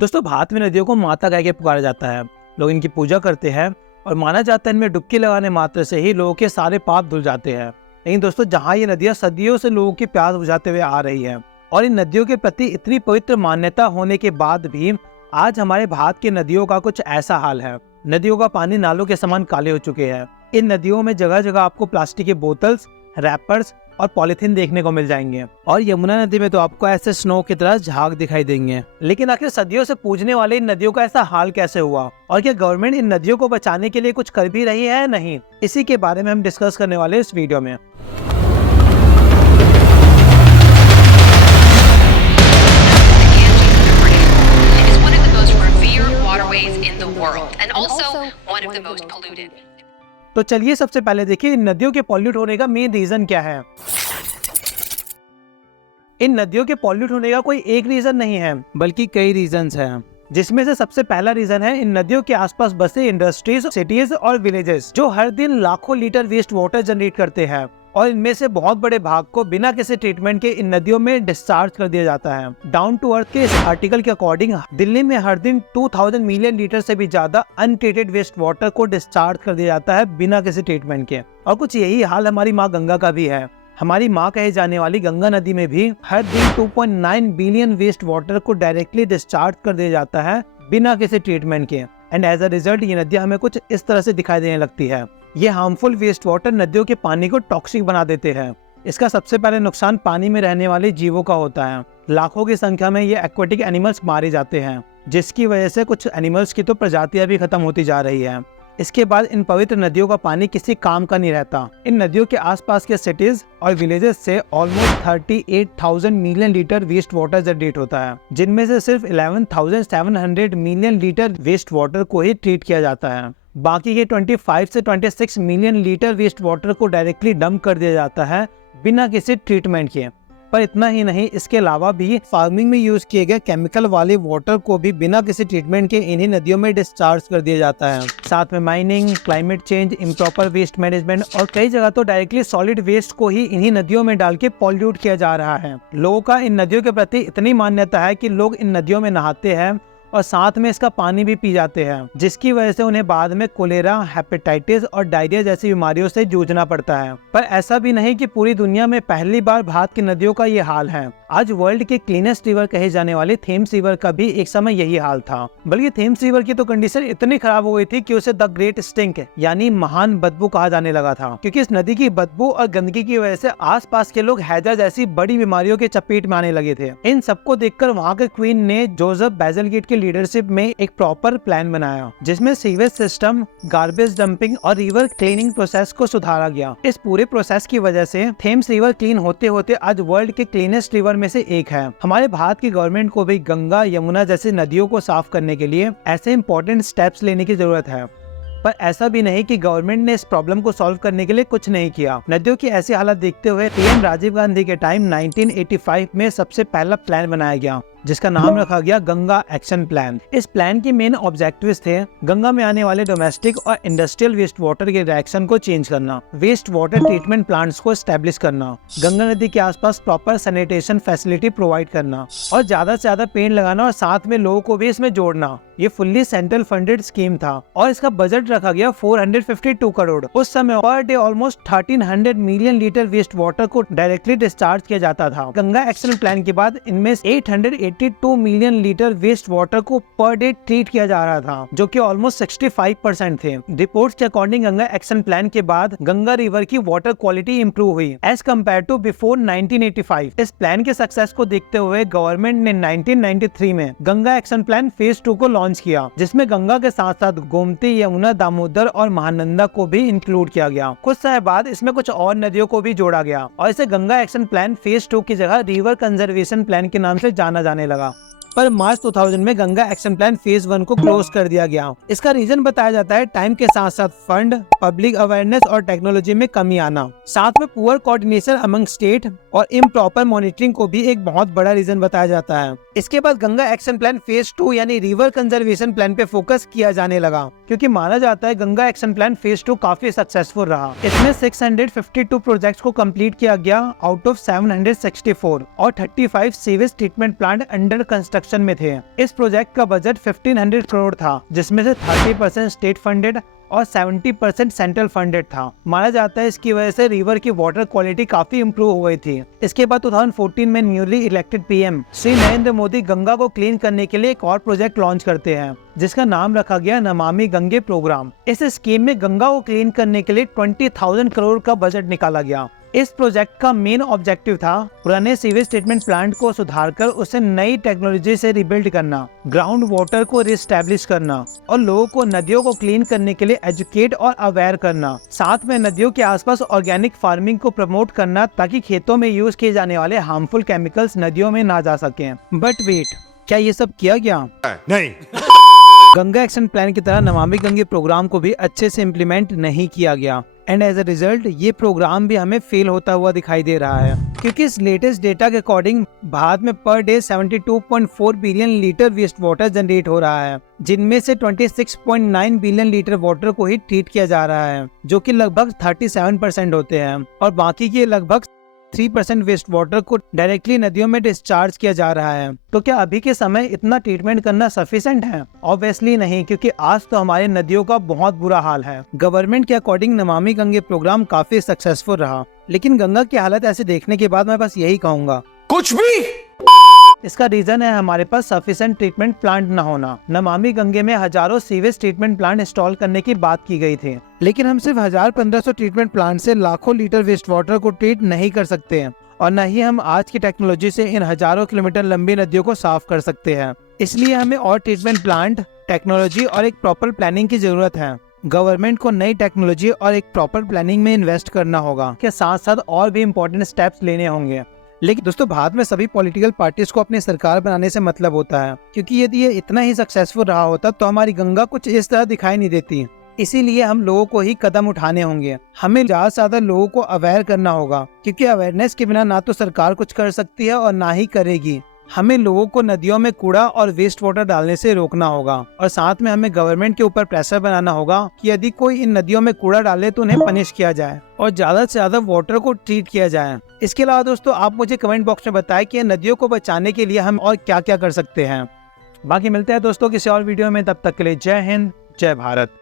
दोस्तों, भारत में नदियों को माता कह के पुकारा जाता है। लोग इनकी पूजा करते हैं और माना जाता है इनमें डुबकी लगाने मात्र से ही लोगों के सारे पाप धुल जाते हैं। लेकिन दोस्तों, जहाँ ये नदियाँ सदियों से लोगों की प्यास बुझाते हुए आ रही है और इन नदियों के प्रति इतनी पवित्र मान्यता होने के बाद भी आज हमारे भारत की नदियों का कुछ ऐसा हाल है। नदियों का पानी नालों के समान काले हो चुके हैं। इन नदियों में जगह जगह आपको प्लास्टिक की बोतल्स, रैपर्स और पॉलिथीन देखने को मिल जाएंगे और यमुना नदी में तो आपको ऐसे स्नो की तरह झाग दिखाई देंगे। लेकिन आखिर सदियों से पूजने वाले इन नदियों का ऐसा हाल कैसे हुआ और क्या गवर्नमेंट इन नदियों को बचाने के लिए कुछ कर भी रही है या नहीं, इसी के बारे में हम डिस्कस करने वाले इस वीडियो में। तो चलिए सबसे पहले देखिए इन नदियों के पॉल्यूट होने का मेन रीजन क्या है। इन नदियों के पॉल्यूट होने का कोई एक रीजन नहीं है बल्कि कई रीजंस हैं, जिसमें से सबसे पहला रीजन है इन नदियों के आसपास बसे इंडस्ट्रीज, सिटीज और विलेजेस जो हर दिन लाखों लीटर वेस्ट वाटर जनरेट करते हैं और इनमें से बहुत बड़े भाग को बिना किसी ट्रीटमेंट के इन नदियों में डिस्चार्ज कर दिया जाता है। डाउन टू अर्थ के इस आर्टिकल के अकॉर्डिंग दिल्ली में हर दिन 2000 मिलियन लीटर से भी ज्यादा अनट्रीटेड वेस्ट वाटर को डिस्चार्ज कर दिया जाता है बिना किसी ट्रीटमेंट के। और कुछ यही हाल हमारी माँ गंगा का भी है। हमारी माँ कहे जाने वाली गंगा नदी में भी हर दिन 2.9 बिलियन वेस्ट वाटर को डायरेक्टली डिस्चार्ज कर दिया जाता है बिना किसी ट्रीटमेंट के। एंड एज अ रिजल्ट ये नदियाँ हमें कुछ इस तरह से दिखाई देने लगती है। ये हार्मफुल वेस्ट वाटर नदियों के पानी को टॉक्सिक बना देते हैं। इसका सबसे पहले नुकसान पानी में रहने वाले जीवों का होता है। लाखों की संख्या में ये एक्वेटिक एनिमल्स मारे जाते हैं, जिसकी वजह से कुछ एनिमल्स की तो प्रजातियां भी खत्म होती जा रही है। इसके बाद इन पवित्र नदियों का पानी किसी काम का नहीं रहता। इन नदियों के आसपास के सिटीज और विलेजेस से almost 38,000 million litre waste water generate होता है, जिनमें से सिर्फ 11,700 मिलियन लीटर वेस्ट वाटर को ही ट्रीट किया जाता है। बाकी के 25 से 26 मिलियन लीटर वेस्ट वाटर को डायरेक्टली डंप कर दिया जाता है बिना किसी ट्रीटमेंट के। पर इतना ही नहीं, इसके अलावा भी फार्मिंग में यूज किए गए केमिकल वाले वाटर को भी बिना किसी ट्रीटमेंट के इन्हीं नदियों में डिस्चार्ज कर दिया जाता है। साथ में mining, climate change, improper waste management और कई जगह तो डायरेक्टली सॉलिड वेस्ट को ही इन्हीं नदियों में डाल के पॉल्यूट किया जा रहा है। लोगों का इन नदियों के प्रति इतनी मान्यता है कि लोग इन नदियों में नहाते हैं और साथ में इसका पानी भी पी जाते हैं, जिसकी वजह से उन्हें बाद में कोलेरा, हेपेटाइटिस और डायरिया जैसी बीमारियों से जूझना पड़ता है। पर ऐसा भी नहीं कि पूरी दुनिया में पहली बार भारत की नदियों का ये हाल है। आज वर्ल्ड के क्लीनेस्ट रिवर कहे जाने वाले थेम्स रिवर का भी एक समय यही हाल था। बल्कि थेम्स रिवर की तो कंडीशन इतनी खराब हो गई थी कि उसे द ग्रेट स्टिंक यानी महान बदबू कहा जाने लगा था, क्योंकि इस नदी की बदबू और गंदगी की वजह से आसपास के लोग हैजा जैसी बड़ी बीमारियों के चपेट में आने लगे थे। इन सबको देखकर वहाँ के क्वीन ने जोसेफ बेजलगेट के लीडरशिप में एक प्रॉपर प्लान बनाया, जिसमें सीवेज सिस्टम, गार्बेज डंपिंग और रिवर क्लीनिंग प्रोसेस को सुधारा गया। इस पूरे प्रोसेस की वजह से थेम्स रिवर क्लीन होते होते आज वर्ल्ड के क्लीनेस्ट रिवर में से एक है। हमारे भारत की गवर्नमेंट को भी गंगा, यमुना जैसी नदियों को साफ करने के लिए ऐसे इंपॉर्टेंट स्टेप्स लेने की जरूरत है। पर ऐसा भी नहीं कि गवर्नमेंट ने इस प्रॉब्लम को सॉल्व करने के लिए कुछ नहीं किया। नदियों की ऐसी हालत देखते हुए पीएम राजीव गांधी के टाइम 1985 में सबसे पहला प्लान बनाया गया, जिसका नाम रखा गया गंगा एक्शन प्लान। इस प्लान के मेन ऑब्जेक्टिव्स थे गंगा में आने वाले डोमेस्टिक और इंडस्ट्रियल वेस्ट वाटर के रिएक्शन को चेंज करना, वेस्ट वाटर ट्रीटमेंट प्लांट्स को एस्टेब्लिश करना, गंगा नदी के आसपास प्रॉपर सैनिटेशन फैसिलिटी प्रोवाइड करना और ज्यादा से ज्यादा पेड़ लगाना और साथ में लोगों को भी इसमें जोड़ना। ये फुल्ली सेंट्रल फंडेड स्कीम था और इसका बजट रखा गया 452 करोड़। उस समय per day almost 1300 million litre waste water को डायरेक्टली डिस्चार्ज किया जाता था। गंगा एक्शन प्लान के बाद इनमें 882 मिलियन लीटर वेस्ट वाटर को पर डे ट्रीट किया जा रहा था, जो कि ऑलमोस्ट 65% थे। रिपोर्ट्स के अकॉर्डिंग गंगा एक्शन प्लान के बाद गंगा रिवर की वाटर क्वालिटी इंप्रूव हुई एज कम्पेयर टू बिफोर 1985। इस प्लान के सक्सेस को देखते हुए गवर्नमेंट ने 1993 में गंगा एक्शन प्लान फेज 2 को लॉन्च किया, जिसमें गंगा के साथ साथ गोमती, यमुना, दामोदर और महानंदा को भी इंक्लूड किया गया। कुछ समय बाद इसमें कुछ और नदियों को भी जोड़ा गया और इसे गंगा एक्शन प्लान फेज 2 की जगह रिवर कंजर्वेशन प्लान के नाम से जाना जाने लगा। पर मार्च 2000 में गंगा एक्शन प्लान फेज 1 को क्लोज कर दिया गया। इसका रीजन बताया जाता है टाइम के साथ साथ फंड, पब्लिक अवेयरनेस और टेक्नोलॉजी में कमी आना, साथ में पुअर कोऑर्डिनेशन अमंग स्टेट और इम्प्रॉपर मॉनिटरिंग को भी एक बहुत बड़ा रीजन बताया जाता है। इसके बाद गंगा एक्शन प्लान फेज 2 यानी रिवर कंजर्वेशन प्लान पे फोकस किया जाने लगा, क्योंकि माना जाता है गंगा एक्शन प्लान फेज 2 काफी सक्सेसफुल रहा। इसमें 652 प्रोजेक्ट्स को कंप्लीट किया गया आउट ऑफ 764 और 35 sewage treatment plant under construction construction में थे। इस प्रोजेक्ट का बजट 1500 करोड़ था, जिसमें से 30% स्टेट फंडेड और 70% सेंट्रल फंडेड था। माना जाता है इसकी वजह से रिवर की वाटर क्वालिटी काफी इम्प्रूव हो गई थी। इसके बाद 2014 में newly elected PM Shri Narendra Modi Ganga को क्लीन करने के लिए एक और प्रोजेक्ट लॉन्च करते हैं, जिसका नाम रखा गया नमामि गंगे प्रोग्राम। इस स्कीम में गंगा को क्लीन करने के लिए 20,000 करोड़ का बजट निकाला गया। इस प्रोजेक्ट का मेन ऑब्जेक्टिव था पुराने सीवेज ट्रीटमेंट प्लांट को सुधारकर उसे नई टेक्नोलॉजी से रिबिल्ड करना, ग्राउंड वाटर को रिस्टैब्लिश करना और लोगों को नदियों को क्लीन करने के लिए एजुकेट और अवेयर करना। साथ में नदियों के आसपास ऑर्गेनिक फार्मिंग को प्रमोट करना, ताकि खेतों में यूज किए जाने वाले हार्मफुल केमिकल्स नदियों में ना जा सकें। बट वेट, क्या ये सब किया गया? नहीं। गंगा एक्शन प्लान की तरह नमामि गंगे प्रोग्राम को भी अच्छे से इम्प्लीमेंट नहीं किया गया एंड एज अ रिजल्ट ये प्रोग्राम भी हमें फेल होता हुआ दिखाई दे रहा है, क्योंकि इस लेटेस्ट डेटा के अकॉर्डिंग भारत में per day 72.4 billion litre waste water generate हो रहा है, जिनमें से 26.9 बिलियन लीटर वाटर को ही ट्रीट किया जा रहा है, जो कि लगभग 37% होते हैं, और बाकी के लगभग 3% वेस्ट वाटर को डायरेक्टली नदियों में डिस्चार्ज किया जा रहा है। तो क्या अभी के समय इतना ट्रीटमेंट करना सफिशिएंट है? ऑब्वियसली नहीं, क्योंकि आज तो हमारे नदियों का बहुत बुरा हाल है। गवर्नमेंट के अकॉर्डिंग नमामि गंगे प्रोग्राम काफी सक्सेसफुल रहा, लेकिन गंगा की हालत ऐसे देखने के बाद मैं बस यही कहूँगा, कुछ भी। इसका रीजन है हमारे पास सफिशिएंट ट्रीटमेंट प्लांट न होना। नमामि गंगे में हजारों सीवेज ट्रीटमेंट प्लांट इंस्टॉल करने की बात की गई थी, लेकिन हम सिर्फ 1500 ट्रीटमेंट प्लांट से लाखों लीटर वेस्ट वाटर को ट्रीट नहीं कर सकते हैं, और न ही हम आज की टेक्नोलॉजी से इन हजारों किलोमीटर लंबी नदियों को साफ कर सकते हैं। इसलिए हमें और ट्रीटमेंट प्लांट, टेक्नोलॉजी और एक प्रॉपर प्लानिंग की जरूरत है। गवर्नमेंट को नई टेक्नोलॉजी और एक प्रॉपर प्लानिंग में इन्वेस्ट करना होगा, के साथ साथ और भी इम्पोर्टेंट स्टेप्स लेने होंगे। लेकिन दोस्तों, भारत में सभी पॉलिटिकल पार्टीज को अपनी सरकार बनाने से मतलब होता है, क्योंकि यदि ये इतना ही सक्सेसफुल रहा होता तो हमारी गंगा कुछ इस तरह दिखाई नहीं देती। इसीलिए हम लोगों को ही कदम उठाने होंगे। हमें ज्यादा से ज्यादा लोगों को अवेयर करना होगा, क्योंकि अवेयरनेस के बिना ना तो सरकार कुछ कर सकती है और ना ही करेगी। हमें लोगों को नदियों में कूड़ा और वेस्ट वाटर डालने से रोकना होगा, और साथ में हमें गवर्नमेंट के ऊपर प्रेशर बनाना होगा कि यदि कोई इन नदियों में कूड़ा डाले तो उन्हें पनिश किया जाए और ज्यादा से ज्यादा वाटर को ट्रीट किया जाए। इसके अलावा दोस्तों, आप मुझे कमेंट बॉक्स में बताएं कि नदियों को बचाने के लिए हम और क्या क्या कर सकते हैं। बाकी मिलते हैं दोस्तों किसी और वीडियो में, तब तक के लिए जय हिंद, जय भारत।